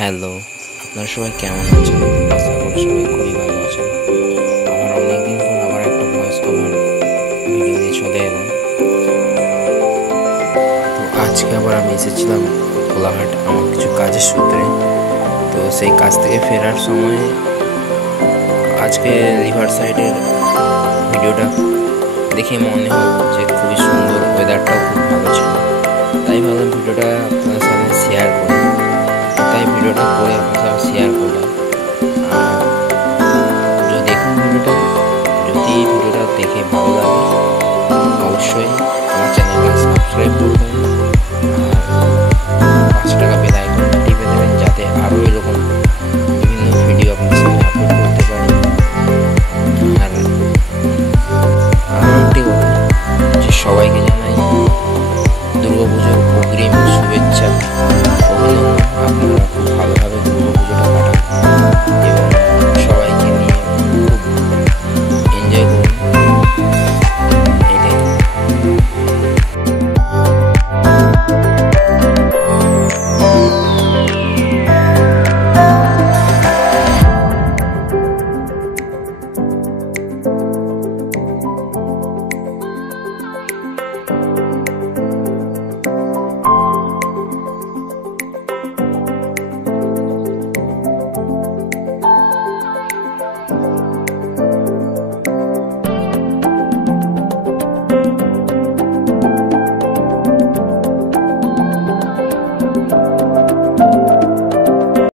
Hello, আপনারা সবাই কেমন আছেন? আশা করি সবাই খুবই ভালো আছেন। আমার অনেকদিন পর আবার একটা ভয়েস ওভার ভিডিও নিয়ে চলে এলাম। তো আজকে আবার আমি এসেছিলাম কোলাঘাট আমার কিছু কাজের সূত্রে। তো সেই কাজ থেকে ফেরার সময় আজকে রিভার সাইডের ভিডিওটা দেখে মনে হলো যে খুবই সুন্দর, ওয়েদারটাও খুব ভালো ছিল। তাই ভাবলাম ভিডিওটা আপনাদের সামনে শেয়ার করি। তাই ভিডিওটা করে আপনার সাথে শেয়ার করলাম। আর দেখুন ভিডিওটা, যদি ভিডিওটা দেখে ভালো লাগে অবশ্যই আমার চ্যানেলটা সাবস্ক্রাইব করবেন আর 5 টাকা বেল আইকনটা টিপে দেবেন, যাতে আরও এরকম বিভিন্ন ভিডিও আপনার সামনে আপলোড করতে পারি। আর আরও একটি কথা, যে সবাইকে জানাই দুর্গাপুজোর অগ্রিম শুভেচ্ছা, অভিনন্দন। আপনারা খুব ভালোভাবে দুর্গাপুজোটা কাটান এবং সবাইকে নিয়ে খুব এনজয় করুন। এটাই।